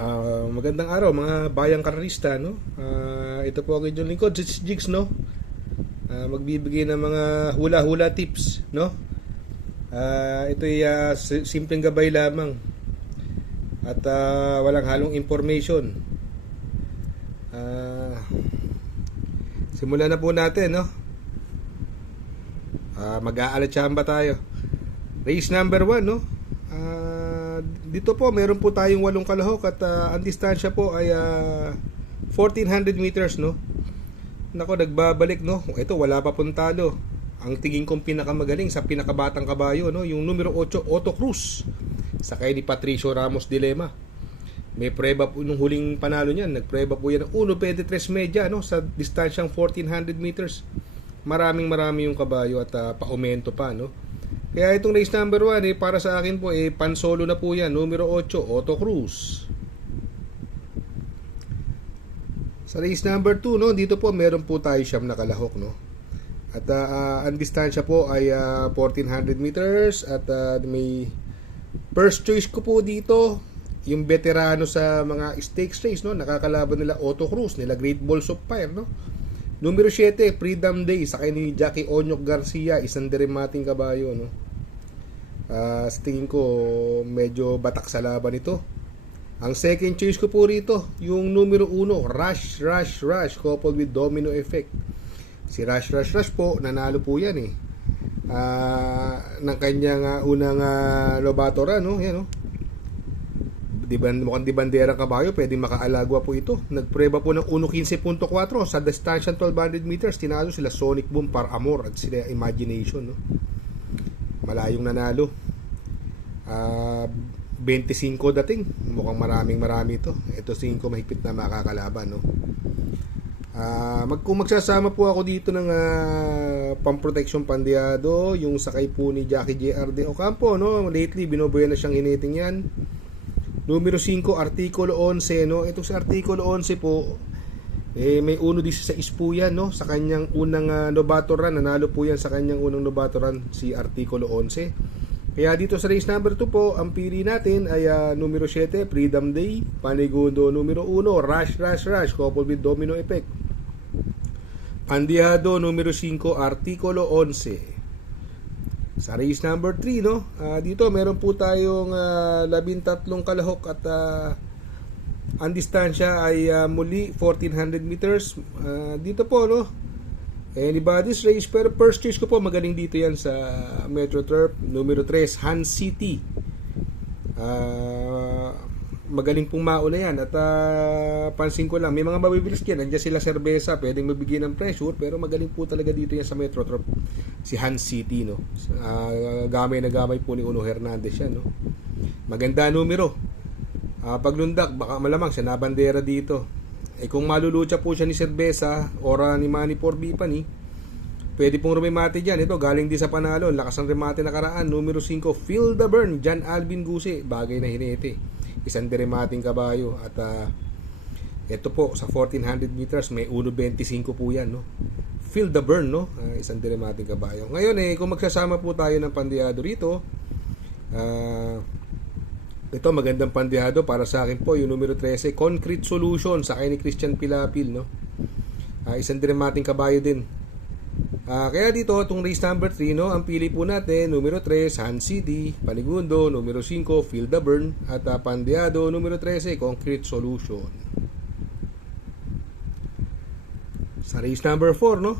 Magandang araw mga bayang karista, no? Ito po ang inyong lingkod, si Jigs, no? Magbibigay ng mga hula-hula tips, no? Ito ay simpleng gabay lamang at walang halong information. Simulan na po natin, no? Mag-aalatsahan ba tayo? Race number 1, no? Dito po meron po tayong 8 kalahok at ang distansya po ay 1400 meters, no? Nako, nagbabalik, no? Ito, wala pa pong talo. Ang tingin kong pinakamagaling sa pinakabatang kabayo, no? Yung numero 8, Otto Cruz, sakay ni Patricio Ramos Dilema. May preba po nung huling panalo niyan. Nagpreba po yan ng 1.23 media, no? Sa distansyang 1400 meters. Marami yung kabayo at paumento pa, no? Kaya itong race number 1 para sa akin po pansolo na po yan. Numero 8, Otto Cruz. Sa race number 2, no, dito po meron po tayo siyam na kalahok, no. At ang distansya po ay 1400 meters at may first choice ko po dito yung veterano sa mga stakes race, no. Nakakalaban nila Otto Cruz, nila Great Balls of Fire, no. Numero 7, Freedom Day, sakay ni Jackie Onyok Garcia, isang deremating kabayo, no. Sa tingin ko medyo batak sa laban ito. Ang second choice ko po rito, yung numero 1, Rush, coupled with Domino Effect. Si Rush po, nanalo po yan ng kanyang unang Lobato run, no? Yan, no? Mukhang di bandera kabayo, pwedeng makaalagwa po ito. Nagpreba po ng 1.15.4 sa distansya 1200 meters. Tinalo sila Sonic Boom, Par Amor at sila Imagination, no? Malayong nanalo. 25 dating. Mukhang marami ito. Ito 5 mahigpit na makakalaban, no? Kung magsasama po ako dito ng pamproteksyon pandiado, yung sakay po ni Jackie J.R. de Ocampo, no? Lately binoboy na siyang hiniting yan. Numero 5, Artikulo 11, no? Ito sa Artikulo 11 po, may 1.16 po yan, no? Sa kanyang unang Lobato run, nanalo po yan sa kanyang unang Lobato run, si Artikulo 11. Kaya dito sa race number 2 po, ang pili natin ay numero 7, Freedom Day, panigundo numero 1, Rush, coupled with Domino Effect. Pandiado numero 5, Artikulo 11. Sa race number 3, no? Dito meron po tayong 13 kalahok at ang distansya ay muli 1400 meters. Dito po, no? Anybody's race, pero first choice ko po magaling dito yan sa Metro Turf. Numero 3, Hans City. Magaling pong mauna yan at pansin ko lang may mga mabibilis dyan, nandiyan sila Cerveza, pwedeng mabigyan ng pressure, pero magaling po talaga dito yan sa Metro Trop, si Hans City, no. Gamay na gamay po ni Uno Hernandez yan, no. Maganda numero. Paglundak baka malamang siya nabandera dito. Kung malulucha po siya ni Cerveza or ni Manny Porbipani, pwede pong rumimate dyan. Ito galing din sa panalo, lakas ng remate nakaraan. Numero 5, Feel the Burn, John Alvin Guse, bagay na hinete, isang deremating kabayo. At ito po sa 1400 meters may 1.25 po yan, no. Feel the Burn, no. Isang deremating kabayo. Ngayon kung magsasama po tayo ng pandiado rito, ito magandang pandiado para sa akin po yung numero 13, Concrete Solution, sakay ni Christian Pilapil, no. Isang deremating kabayo din. Kaya dito itong race number 3, no, ang pili po natin numero 3, Hans City, panigundo numero 5, Feel the Burn, at pandiado numero 13, Concrete Solution. Sa race number 4, no,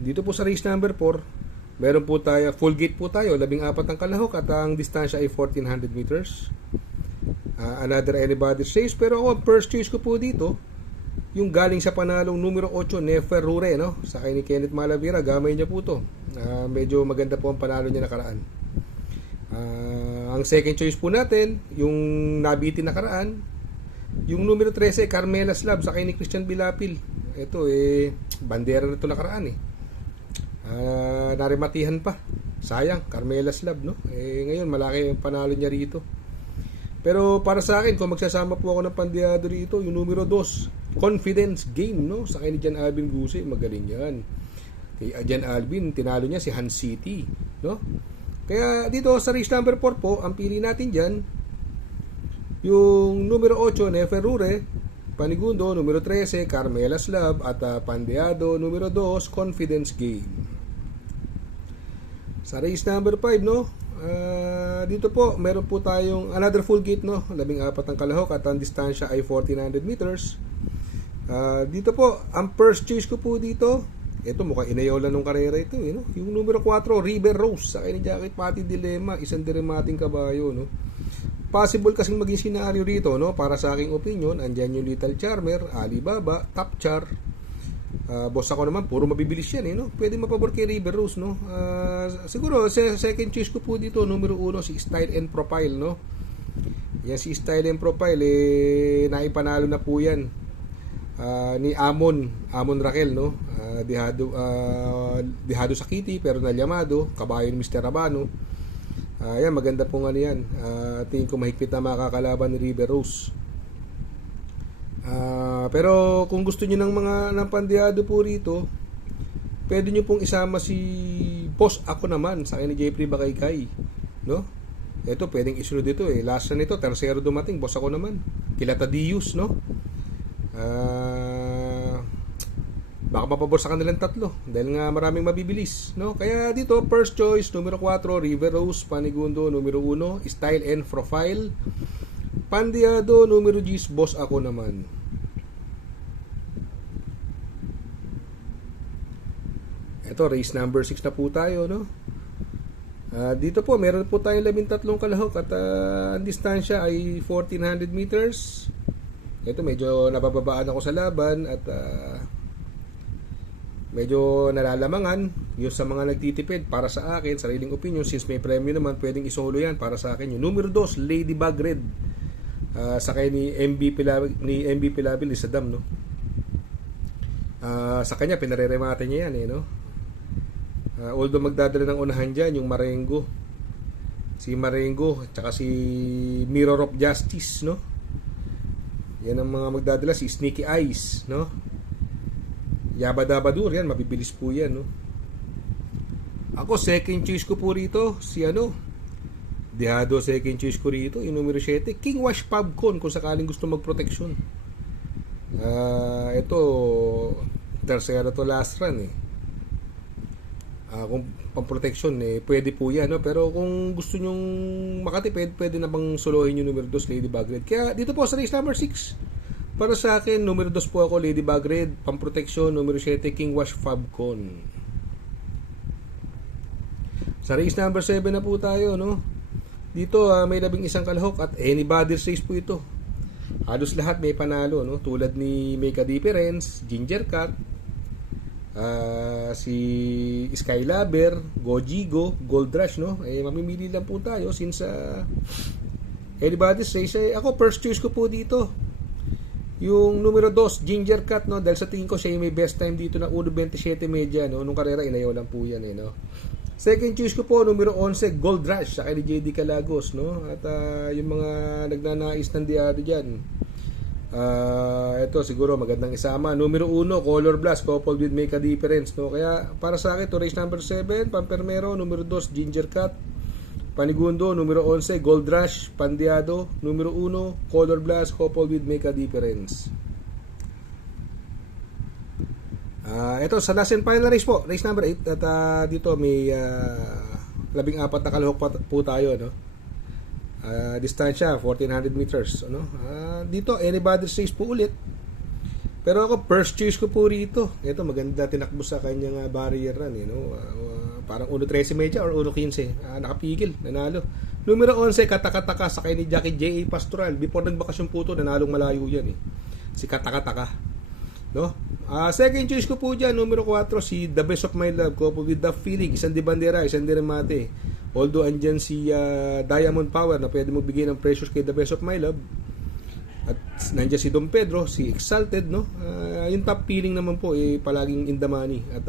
dito po sa race number 4 meron po tayo, full gate po tayo, 14 ang kalahok at ang distansya ay 1400 meters. Another anybody's race, pero ako first choice ko po dito yung galing sa panalong numero 8, Nefer Rure, no? Sakay ni Kenneth Malavira, gamay niya po to. Medyo maganda po ang panalo niya nakaraan. Ang second choice po natin, yung nabitin nakaraan, yung numero 13, Carmela Slab, sakay ni Christian Bilapil. Ito bandera na ito nakaraan narimatihan pa. Sayang, Carmela Slab, no? Ngayon malaki ang panalo niya rito. Pero para sa akin, kung magsasama po ako ng pandiado rito, yung numero 2, Confidence Game, no? Sa kay ni Jan Alvin Guse, magaling yan. Kay Jan Alvin, tinalo niya si Hans City, no? Kaya dito sa race number 4 po, ang pili natin dyan, Yung numero 8, Neferure Panigundo. Numero 13, Carmela's Love. At Pandeado. Numero 2, Confidence Game. Sa race number 5, no? Dito po, meron po tayong another full gate, no? 14 ang kalahok at ang distansya ay 1400 meters. Dito po, ang first choice ko po dito, ito mukhang inayaw lang ng karera ito, no? Yung numero 4, River Rose, sa ni Jackie Pati Dilema, isang diremating kabayo, no? Possible kasing maging senaryo dito, no? Para sa aking opinion, andyan yung Little Charmer, Alibaba, Top Char. Boss ako naman, puro mabibilis yan, no? Pwede mapabor kay River Rose, no? Siguro, second choice ko po dito, numero 1, si Style and Profile, no? Yan si Style and Profile, naipanalo na po yan. Ni Amon Raquel, no? Dihado sa Kitty, pero nalyamado, kabayo ni Mr. Rabano. Yan, maganda pong ano yan. Tingin ko mahigpit na makakalaban ni River Rose. Pero kung gusto niyo ng Pandeado po rito, pwede niyo pong isama si Boss Ako Naman sa akin ni Jeffrey Bakaykay, no? Ito pwedeng isunod dito last na nito, tercero dumating, Boss Ako Naman. Kila Tadius, no? Baka mapabor sa kanilang tatlo dahil nga maraming mabibilis, no? Kaya dito, first choice, numero 4, River Rose Panigundo. Numero 1, Style and Profile. Pandeado. Numero 10, Boss Ako Naman. Ito, race number 6 na po tayo, no? Dito po, meron po tayong 13 kalahok at ang distansya ay 1400 meters. Ito, medyo nabababaan ako sa laban at medyo nalalamangan yung sa mga nagtitipid. Para sa akin, sariling opinion, since may premyo naman, pwedeng isolo yan para sa akin. Yung numero 2, Ladybug Red, sakay ni MB Pilabil ni Saddam, no? Sa kanya pinareremate niya yan, no? Although magdadala ng unahan dyan yung Marengo, si Marengo at saka si Mirror of Justice, no? Yan ang mga magdadala. Si Sneaky Eyes, no? Yabadabadur, yan, mabibilis po yan, no? Ako, second choice ko po rito, si Dihado, second choice ko rito, yung numero 7, King Wash Pubcon, kung sakaling gusto magproteksyon. Ito, tercera to last run, kung pang-protection, pwede po yan, no? Pero kung gusto nyong makatipid, pwede na bang solohin yung numero 2, Ladybug Red. Kaya dito po sa race number 6, para sa akin, numero 2 po ako, Ladybug Red, pang-proteksyon. Numero 7, King Wash Fabcon. Sa race number 7 na po tayo, no? Dito, may 11 kalahok at anybody's race po ito. Halos lahat may panalo, no? Tulad ni Make a Difference, Ginger Cat, si Skylaber, Gojigo, Gold Rush, no? Mamimili lang po tayo since anybody's race. Ako, first choice ko po dito yung numero 2, Ginger Cat, no? Dahil sa tingin ko siya yung may best time dito na 1.27 media, no? Nung karera, inayaw lang po yan, no? Second choice ko po, numero 11, Gold Rush, sa kay JD Calagos, no? At yung mga nagnanais ng diado dyan, ito siguro magandang isama. Numero 1, Color Blast, coupled with Make a Difference, no? Kaya para sa akin, to race number 7, Pampermero. Numero 2, Ginger Cat Panigundo. Numero 11, Gold Rush Pandeado. Numero 1, Color Blast, coupled with Make a Difference. Ito sa last and final race po, race number 8. At dito may 14 na kalahok po tayo, no? Distansya 1400 meters, no? Dito anybody's race po ulit. Pero ako first choice ko po rito. Ito maganda tinakbo sa kanyang barrier run, no? Parang 1.13 media or 1.15. Nakapigil, nanalo. Numero 11, Katakataka, sakay ni Jackie J.A. Pastoral. Before nagbakasyon po ito, nanalong malayo yan, si Katakataka, no? Second choice ko po dyan, numero 4, si The Best of My Love, coupled with The Feeling, isang di bandera, isang di remate. Although andyan si Diamond Power na pwede mo bigyan ng precious kay The Best of My Love. At nandiyan si Don Pedro, si Exalted, no? Yung Top Feeling naman po palaging in the money. At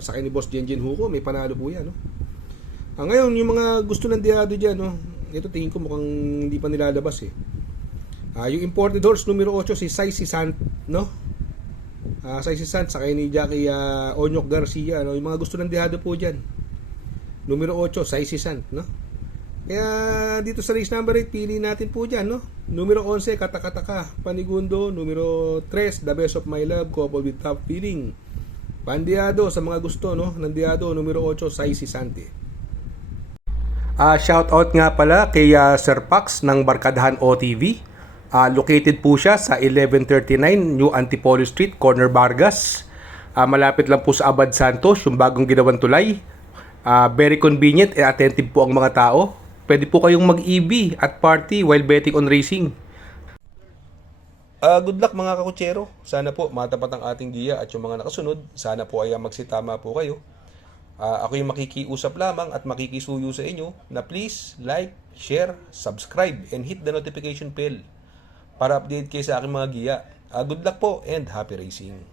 sa akin ni Boss Jenjen Huko, may panalo po yan, no? Ngayon, yung mga gusto ng diado dyan, no? Ito tingin ko mukhang hindi pa nilalabas, yung imported horse numero 8, si Saisi Sant, no? Saisi Sant, sakay ni Jackie Onyok Garcia, no? Yung mga gusto ng diado po dyan, numero 8, Saisi Sant, no? Kaya dito sa race number 8, pili natin po dyan, no? Numero 11, Katakataka, Panigundo. Numero 3, The Best of My Love, coupled with Top Feeling. Pandiado, sa mga gusto, no? Nandiado, numero 8, Sai Sisante. Shout out nga pala kay Sir Pax ng Barkadahan OTV. Located po siya sa 1139 New Antipolo Street, Corner Vargas. Malapit lang po sa Abad Santos, yung bagong ginawang tulay. Very convenient and attentive po ang mga tao. Pwede po kayong mag-EV at party while betting on racing. Good luck mga kakutsero. Sana po matapat ang ating giya at yung mga nakasunod. Sana po ay magsitama po kayo. Ako yung makikiusap lamang at makikisuyo sa inyo na please like, share, subscribe, and hit the notification bell para update kayo sa aking mga giya. Good luck po and happy racing.